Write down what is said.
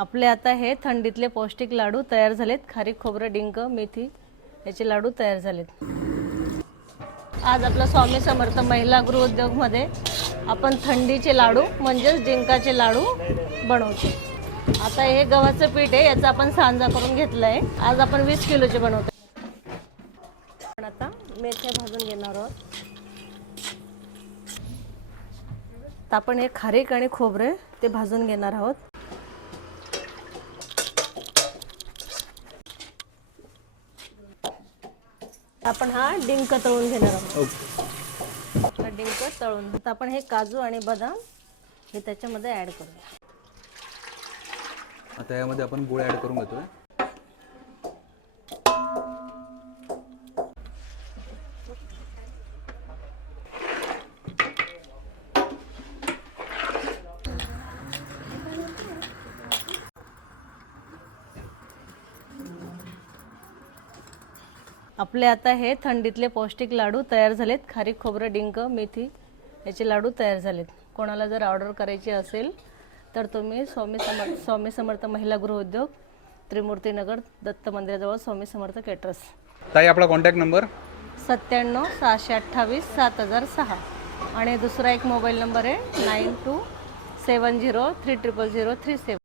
आपले आता हे थंडीतले पौष्टिक लाडू तयार झालेत. खारीक खोबरं डिंक मेथी याचे लाडू तयार झालेत. आज आपला स्वामी समर्थ महिला गृहउद्योगमध्ये आपण थंडीचे लाडू म्हणजेच डिंकाचे लाडू बनवतो. आता हे गव्हाचं पीठ आहे याचा आपण सांजा करून घेतलं आहे आज आपण वीस किलोचे बनवतो. आपण आता मेथ्या भाजून घेणार आहोत. तर आपण हे खारीक आणि खोबरे ते भाजून घेणार आहोत. आपण हा डिंक तळून घेणार आहोत. आपला डिंक तळून. आता आपण हे काजू आणि बदाम हे त्याच्यामध्ये ॲड करूया. आता यामध्ये आपण गुळ ॲड करून घेतोय. आपले आता हे थंडीतले पौष्टिक लाडू तयार झालेत. खारीक खोबरं डिंक मेथी याचे लाडू तयार झालेत. कोणाला जर ऑर्डर करायची असेल तर तुम्ही स्वामी समर्थ स्वामी समर्थ महिला गृहोद्योग त्रिमूर्तीनगर दत्त मंदिराजवळ स्वामी समर्थ केटर्स. ताई आपला कॉन्टॅक्ट नंबर सत्त्याण्णव सहाशे अठ्ठावीस सात हजार सहा. आणि दुसरा एक मोबाईल नंबर आहे nine two seven zero three triple zero three seven.